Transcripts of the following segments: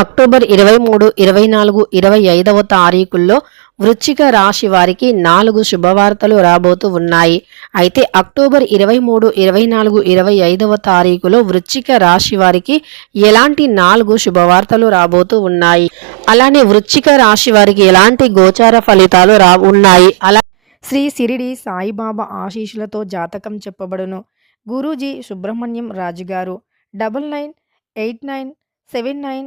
October ఇరవై మూడు ఇరవై నాలుగు ఇరవై ఐదవ తారీఖుల్లో వృశ్చిక రాశి వారికి నాలుగు శుభవార్తలు రాబోతూ ఉన్నాయి. అయితే అక్టోబర్ ఇరవై మూడు ఇరవై నాలుగు ఇరవై ఐదవ తారీఖులో వృశ్చిక రాశి వారికి ఎలాంటి నాలుగు శుభవార్తలు రాబోతూ ఉన్నాయి? అలానే వృశ్చిక రాశి వారికి ఎలాంటి గోచార ఫలితాలు రా ఉన్నాయి? అలా శ్రీ సిరిడి సాయిబాబా ఆశీషులతో జాతకం చెప్పబడును. గురూజీ సుబ్రహ్మణ్యం రాజు గారు double nine eight nine seven nine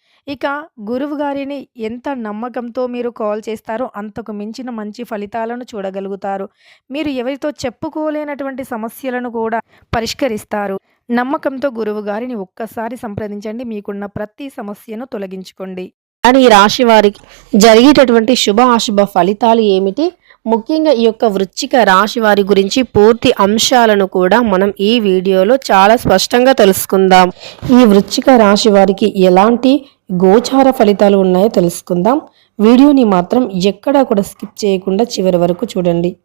ఇక గురువు గారిని ఎంత నమ్మకంతో మీరు కాల్ చేస్తారో అంతకు మించిన మంచి ఫలితాలను చూడగలుగుతారు. మీరు ఎవరితో చెప్పుకోలేనటువంటి సమస్యలను కూడా పరిష్కరిస్తారు. నమ్మకంతో గురువు గారిని ఒక్కసారి సంప్రదించండి. మీకున్న ప్రతి సమస్యను తొలగించుకోండి. అని ఈ రాశి వారికి జరిగేటటువంటి శుభ అశుభ ఫలితాలు ఏమిటి? ముఖ్యంగా ఈ యొక్క వృచ్చిక రాశి వారి గురించి పూర్తి అంశాలను కూడా మనం ఈ వీడియోలో చాలా స్పష్టంగా తెలుసుకుందాం. ఈ వృచ్చిక రాశి వారికి ఎలాంటి గోచార ఫలితాలు ఉన్నాయో తెలుసుకుందాం. వీడియోని మాత్రం ఎక్కడా కూడా స్కిప్ చేయకుండా చివరి వరకు చూడండి.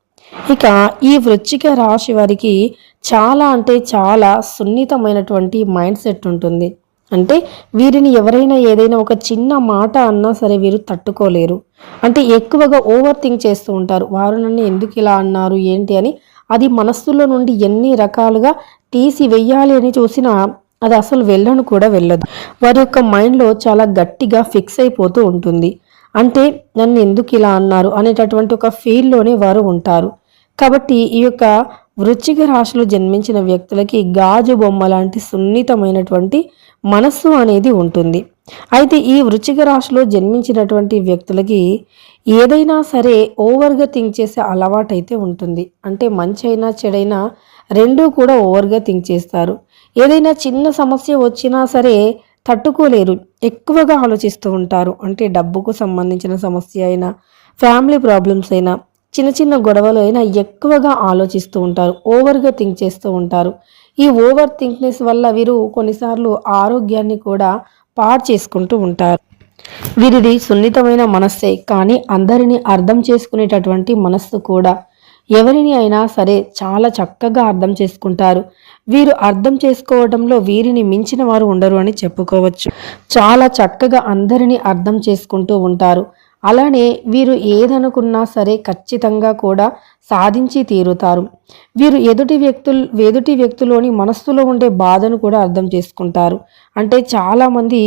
ఇక ఈ వృచ్చిక రాశి వారికి చాలా అంటే చాలా సున్నితమైనటువంటి మైండ్ సెట్ ఉంటుంది. అంటే వీరిని ఎవరైనా ఏదైనా ఒక చిన్న మాట అన్నా సరే వీరు తట్టుకోలేరు. అంటే ఎక్కువగా ఓవర్ థింక్ చేస్తూ ఉంటారు. వారు నన్ను ఎందుకు ఇలా అన్నారు? ఏంటి? అని. అది మనస్సులో నుండి ఎన్ని రకాలుగా తీసి వెయ్యాలి అని చూసినా అది అసలు వెళ్ళను కూడా వెళ్ళదు. వారి యొక్క మైండ్లో చాలా గట్టిగా ఫిక్స్ అయిపోతూ ఉంటుంది. అంటే నన్ను ఎందుకు ఇలా అన్నారు అనేటటువంటి ఒక ఫీల్లోనే వారు ఉంటారు. కాబట్టి ఈ యొక్క వృచ్చిక రాశిలో జన్మించిన వ్యక్తులకి గాజు బొమ్మ లాంటి సున్నితమైనటువంటి మనస్సు అనేది ఉంటుంది. అయితే ఈ వృచ్చిక రాశిలో జన్మించినటువంటి వ్యక్తులకి ఏదైనా సరే ఓవర్గా థింక్ చేసే అలవాటు అయితే ఉంటుంది. అంటే మంచి అయినా చెడైనా రెండూ కూడా ఓవర్గా థింక్ చేస్తారు. ఏదైనా చిన్న సమస్య వచ్చినా సరే తట్టుకోలేరు. ఎక్కువగా ఆలోచిస్తూ ఉంటారు. అంటే డబ్బుకు సంబంధించిన సమస్య అయినా ఫ్యామిలీ ప్రాబ్లమ్స్ అయినా చిన్న చిన్న గొడవలు అయినా ఎక్కువగా ఆలోచిస్తూ ఉంటారు. ఓవర్గా థింక్ చేస్తూ ఉంటారు. ఈ ఓవర్ థింక్నెస్ వల్ల వీరు కొన్నిసార్లు ఆరోగ్యాన్ని కూడా పాడు చేసుకుంటూ ఉంటారు. వీరిది సున్నితమైన మనస్సే కానీ అందరినీ అర్థం చేసుకునేటటువంటి మనస్సు కూడా ఎవరిని అయినా సరే చాలా చక్కగా అర్థం చేసుకుంటారు. వీరు అర్థం చేసుకోవడంలో వీరిని మించిన వారు ఉండరు అని చెప్పుకోవచ్చు. చాలా చక్కగా అందరినీ అర్థం చేసుకుంటూ ఉంటారు. అలానే వీరు ఏదనుకున్నా సరే ఖచ్చితంగా కూడా సాధించి తీరుతారు. వీరు ఎదుటి వ్యక్తులు ఎదుటి వ్యక్తిలోని మనస్సులో ఉండే బాధను కూడా అర్థం చేసుకుంటారు. అంటే చాలామంది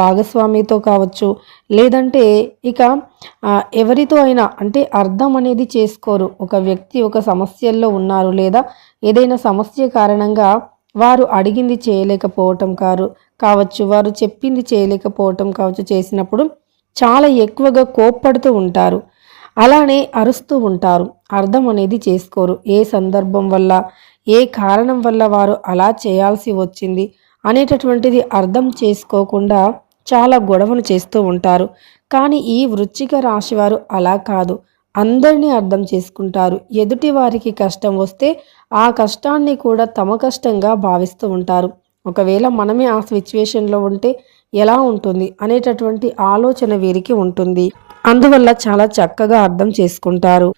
భాగస్వామితో కావచ్చు లేదంటే ఇక ఎవరితో అయినా అంటే అర్థం అనేది చేసుకోరు. ఒక వ్యక్తి ఒక సమస్యల్లో ఉన్నారు లేదా ఏదైనా సమస్య కారణంగా వారు అడిగింది చేయలేకపోవటం కారు కావచ్చు వారు చెప్పింది చేయలేకపోవటం కావచ్చు చేసినప్పుడు చాలా ఎక్కువగా కోప్పడుతూ ఉంటారు. అలానే అరుస్తూ ఉంటారు. అర్థం అనేది చేసుకోరు. ఏ సందర్భం వల్ల ఏ కారణం వల్ల వారు అలా చేయాల్సి వచ్చింది అనేటటువంటిది అర్థం చేసుకోకుండా చాలా గొడవలు చేస్తూ ఉంటారు. కానీ ఈ వృచ్చిక రాశివారు అలా కాదు. అందరినీ అర్థం చేసుకుంటారు. ఎదుటి వారికి కష్టం వస్తే ఆ కష్టాన్ని కూడా తమ కష్టంగా భావిస్తూ ఉంటారు. ఒకవేళ మనమే ఆ సిచ్యువేషన్లో ఉంటే ఎలా ఉంటుంది అనేటటువంటి ఆలోచన వీరికి ఉంటుంది. అందువల్ల చాలా చక్కగా అర్థం చేసుకుంటారు.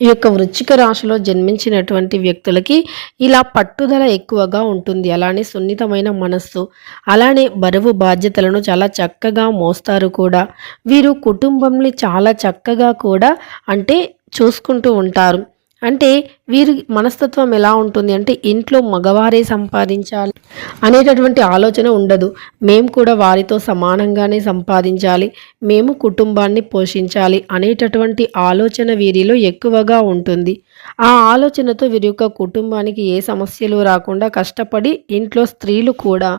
ఈ యొక్క వృచ్చిక రాశిలో జన్మించినటువంటి వ్యక్తులకి ఇలా పట్టుదల ఎక్కువగా ఉంటుంది. అలానే సున్నితమైన మనస్సు అలానే బరువు బాధ్యతలను చాలా చక్కగా మోస్తారు కూడా. వీరు కుటుంబంని చాలా చక్కగా కూడా అంటే చూసుకుంటూ ఉంటారు. అంటే వీరి మనస్తత్వం ఎలా ఉంటుంది అంటే ఇంట్లో మగవారే సంపాదించాలి అనేటటువంటి ఆలోచన ఉండదు. మేము కూడా వారితో సమానంగానే సంపాదించాలి. మేము కుటుంబాన్ని పోషించాలి అనేటటువంటి ఆలోచన వీరిలో ఎక్కువగా ఉంటుంది. ఆ ఆలోచనతో వీరి యొక్క కుటుంబానికి ఏ సమస్యలు రాకుండా కష్టపడి ఇంట్లో స్త్రీలు కూడా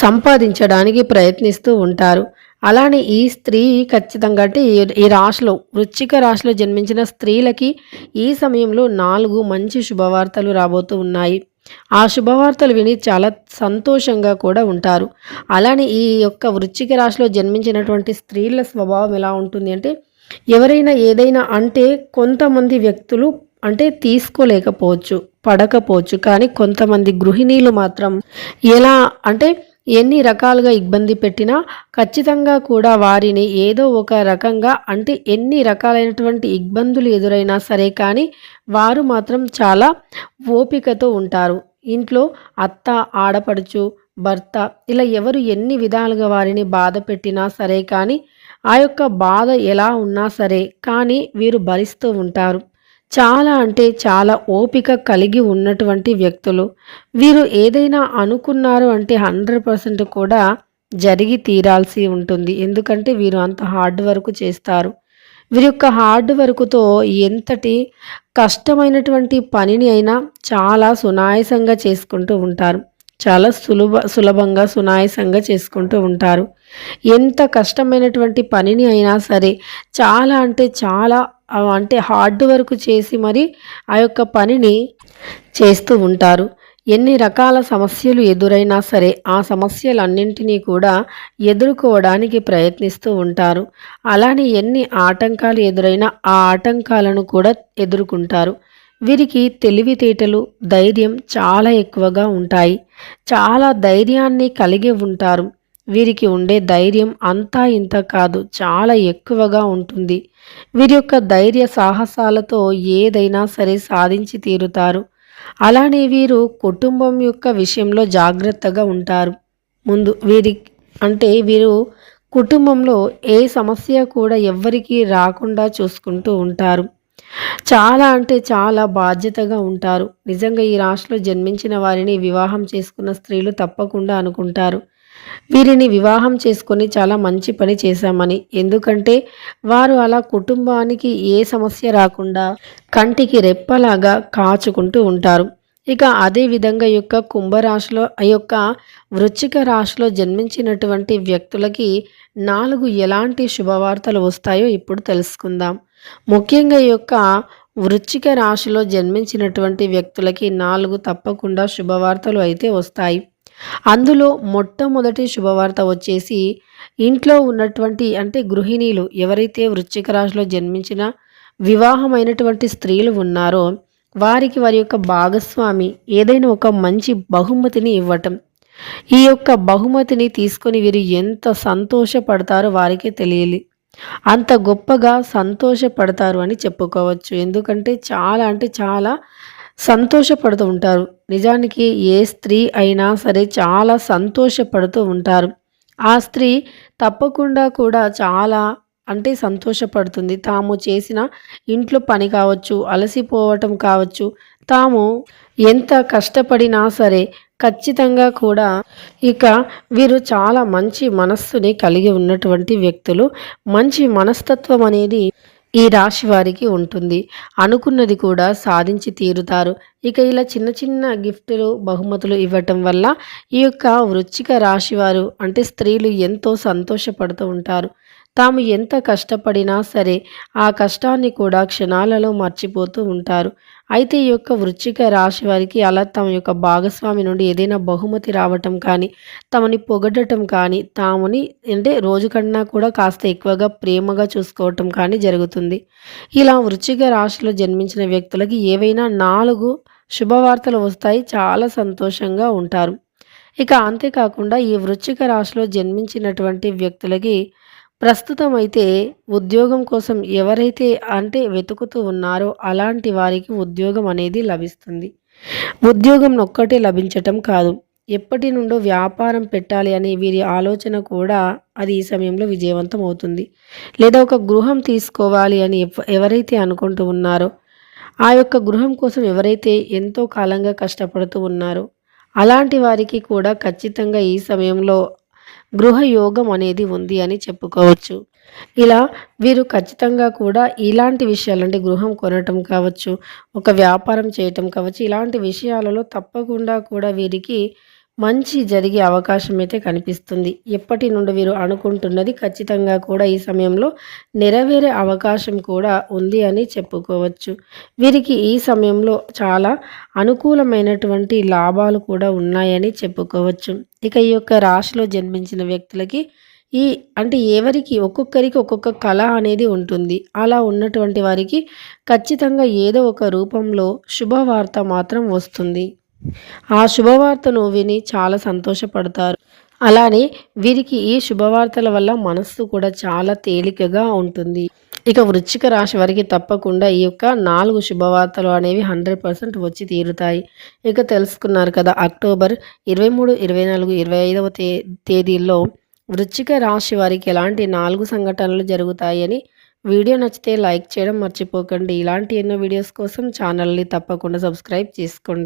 సంపాదించడానికి ప్రయత్నిస్తూ ఉంటారు. అలానే ఈ స్త్రీ ఖచ్చితంగా అంటే ఈ రాశిలో వృశ్చిక రాశిలో జన్మించిన స్త్రీలకి ఈ సమయంలో నాలుగు మంచి శుభవార్తలు రాబోతూ ఉన్నాయి. ఆ శుభవార్తలు విని చాలా సంతోషంగా కూడా ఉంటారు. అలానే ఈ యొక్క వృశ్చిక రాశిలో జన్మించినటువంటి స్త్రీల స్వభావం ఎలా ఉంటుంది అంటే ఎవరైనా ఏదైనా అంటే కొంతమంది వ్యక్తులు అంటే తీసుకోలేకపోవచ్చు పడకపోవచ్చు. కానీ కొంతమంది గృహిణీలు మాత్రం ఎలా అంటే ఎన్ని రకాలుగా ఇబ్బంది పెట్టినా ఖచ్చితంగా కూడా వారిని ఏదో ఒక రకంగా అంటే ఎన్ని రకాలైనటువంటి ఇబ్బందులు ఎదురైనా సరే కానీ వారు మాత్రం చాలా ఓపికతో ఉంటారు. ఇంట్లో అత్త ఆడపడుచు భర్త ఇలా ఎవరు ఎన్ని విధాలుగా వారిని బాధ పెట్టినా సరే కానీ ఆ యొక్క బాధ ఎలా ఉన్నా సరే కానీ వీరు భరిస్తూ ఉంటారు. చాలా అంటే చాలా ఓపిక కలిగి ఉన్నటువంటి వ్యక్తులు. వీరు ఏదైనా అనుకున్నారు అంటే హండ్రెడ్ పర్సెంట్ కూడా జరిగి తీరాల్సి ఉంటుంది. ఎందుకంటే వీరు అంత హార్డ్ వర్క్ చేస్తారు. వీరి యొక్క హార్డ్ వర్క్తో ఎంతటి కష్టమైనటువంటి పనిని అయినా చాలా సునాయసంగా చేసుకుంటూ ఉంటారు. చాలా సులభ సులభంగా సునాయసంగా చేసుకుంటూ ఉంటారు. ఎంత కష్టమైనటువంటి పనిని అయినా సరే చాలా అంటే చాలా అంటే హార్డ్ వర్క్ చేసి మరి ఆ యొక్క పనిని చేస్తూ ఉంటారు. ఎన్ని రకాల సమస్యలు ఎదురైనా సరే ఆ సమస్యలన్నింటినీ కూడా ఎదుర్కోవడానికి ప్రయత్నిస్తూ ఉంటారు. అలానే ఎన్ని ఆటంకాలు ఎదురైనా ఆ ఆటంకాలను కూడా ఎదుర్కొంటారు. వీరికి తెలివితేటలు ధైర్యం చాలా ఎక్కువగా ఉంటాయి. చాలా ధైర్యాన్ని కలిగి ఉంటారు. వీరికి ఉండే ధైర్యం అంతా ఇంత కాదు చాలా ఎక్కువగా ఉంటుంది. వీరి యొక్క ధైర్య సాహసాలతో ఏదైనా సరే సాధించి తీరుతారు. అలానే వీరు కుటుంబం యొక్క విషయంలో జాగ్రత్తగా ఉంటారు. ముందు వీరి అంటే వీరు కుటుంబంలో ఏ సమస్య కూడా ఎవ్వరికీ రాకుండా చూసుకుంటూ ఉంటారు. చాలా అంటే చాలా బాధ్యతగా ఉంటారు. నిజంగా ఈ రాశిలో జన్మించిన వారిని వివాహం చేసుకున్న స్త్రీలు తప్పకుండా అనుకుంటారు. వీరిని వివాహం చేసుకొని చాలా మంచి పని చేశామని. ఎందుకంటే వారు అలా కుటుంబానికి ఏ సమస్య రాకుండా కంటికి రెప్పలాగా కాచుకుంటూ ఉంటారు. ఇక అదే విధంగా యొక్క కుంభరాశిలో ఆ యొక్క వృచ్చిక రాశిలో జన్మించినటువంటి వ్యక్తులకి నాలుగు ఎలాంటి శుభవార్తలు వస్తాయో ఇప్పుడు తెలుసుకుందాం. ముఖ్యంగా ఈ యొక్క వృచ్చిక రాశిలో జన్మించినటువంటి వ్యక్తులకి నాలుగు తప్పకుండా శుభవార్తలు అయితే వస్తాయి. అందులో మొట్టమొదటి శుభవార్త వచ్చేసి ఇంట్లో ఉన్నటువంటి అంటే గృహిణీలు ఎవరైతే వృశ్చిక రాశిలో జన్మించిన వివాహమైనటువంటి స్త్రీలు ఉన్నారో వారికి వారి యొక్క భాగస్వామి ఏదైనా ఒక మంచి బహుమతిని ఇవ్వటం. ఈ యొక్క బహుమతిని తీసుకొని వీరు ఎంత సంతోషపడతారో వారికే తెలియాలి. అంత గొప్పగా సంతోషపడతారు అని చెప్పుకోవచ్చు. ఎందుకంటే చాలా అంటే చాలా సంతోషపడుతూ ఉంటారు. నిజానికి ఏ స్త్రీ అయినా సరే చాలా సంతోషపడుతూ ఉంటారు. ఆ స్త్రీ తప్పకుండా కూడా చాలా అంటే సంతోషపడుతుంది. తాము చేసిన ఇంట్లో పని కావచ్చు అలసిపోవటం కావచ్చు తాము ఎంత కష్టపడినా సరే ఖచ్చితంగా కూడా ఇక వీరు చాలా మంచి మనస్సుని కలిగి ఉన్నటువంటి వ్యక్తులు. మంచి మనస్తత్వం అనేది ఈ రాశి వారికి ఉంటుంది. అనుకున్నది కూడా సాధించి తీరుతారు. ఇక ఇలా చిన్న చిన్న గిఫ్టులు బహుమతులు ఇవ్వటం వల్ల ఈ యొక్క వృచ్చిక రాశి వారు అంటే స్త్రీలు ఎంతో సంతోషపడుతూ ఉంటారు. తాము ఎంత కష్టపడినా సరే ఆ కష్టాన్ని కూడా క్షణాలలో మర్చిపోతూ ఉంటారు. అయితే ఈ యొక్క వృచ్చిక రాశి వారికి అలా తమ యొక్క భాగస్వామి నుండి ఏదైనా బహుమతి రావటం కానీ తమని పొగడటం కానీ తాముని అంటే రోజు కన్నా కూడా కాస్త ఎక్కువగా ప్రేమగా చూసుకోవటం కానీ జరుగుతుంది. ఇలా వృచ్చిక రాశిలో జన్మించిన వ్యక్తులకి ఏవైనా నాలుగు శుభవార్తలు వస్తాయి చాలా సంతోషంగా ఉంటారు. ఇక అంతేకాకుండా ఈ వృచ్చిక రాశిలో జన్మించినటువంటి వ్యక్తులకి ప్రస్తుతం అయితే ఉద్యోగం కోసం ఎవరైతే అంటే వెతుకుతూ ఉన్నారో అలాంటి వారికి ఉద్యోగం అనేది లభిస్తుంది. ఉద్యోగం ఒక్కటే లభించటం కాదు. ఎప్పటి నుండో వ్యాపారం పెట్టాలి అనే వీరి ఆలోచన కూడా అది ఈ సమయంలో విజయవంతం అవుతుంది. లేదా ఒక గృహం తీసుకోవాలి అని ఎవరైతే అనుకుంటూ ఉన్నారో ఆ యొక్క గృహం కోసం ఎవరైతే ఎంతో కాలంగా కష్టపడుతూ ఉన్నారో అలాంటి వారికి కూడా ఖచ్చితంగా ఈ సమయంలో గృహయోగం అనేది ఉంది అని చెప్పుకోవచ్చు. ఇలా వీరు ఖచ్చితంగా కూడా ఇలాంటి విషయాలు అంటే గృహం కొనటం కావచ్చు ఒక వ్యాపారం చేయటం కావచ్చు ఇలాంటి విషయాలలో తప్పకుండా కూడా వీరికి మంచి జరిగే అవకాశం అయితే కనిపిస్తుంది. ఎప్పటి నుండి వీరు అనుకుంటున్నది ఖచ్చితంగా కూడా ఈ సమయంలో నెరవేరే అవకాశం కూడా ఉంది అని చెప్పుకోవచ్చు. వీరికి ఈ సమయంలో చాలా అనుకూలమైనటువంటి లాభాలు కూడా ఉన్నాయని చెప్పుకోవచ్చు. ఇక ఈ యొక్క రాశిలో జన్మించిన వ్యక్తులకి ఈ అంటే ఎవరికి ఒక్కొక్కరికి ఒక్కొక్క కళ అనేది ఉంటుంది. అలా ఉన్నటువంటి వారికి ఖచ్చితంగా ఏదో ఒక రూపంలో శుభవార్త మాత్రం వస్తుంది. ఆ శుభవార్తను విని చాలా సంతోషపడతారు. అలానే వీరికి ఈ శుభవార్తల వల్ల మనస్సు కూడా చాలా తేలికగా ఉంటుంది. ఇక వృశ్చిక రాశి వారికి తప్పకుండా ఈ యొక్క నాలుగు శుభవార్తలు అనేవి హండ్రెడ్ పర్సెంట్ వచ్చి తీరుతాయి. ఇక తెలుసుకున్నారు కదా అక్టోబర్ ఇరవై మూడు ఇరవై నాలుగు ఇరవై ఐదవ తే తేదీల్లో వృశ్చిక రాశి వారికి ఎలాంటి నాలుగు సంఘటనలు జరుగుతాయని వీడియో నచ్చితే లైక్ చేయడం మర్చిపోకండి. ఇలాంటి ఎన్నో వీడియోస్ కోసం ఛానల్ని తప్పకుండా సబ్స్క్రైబ్ చేసుకోండి.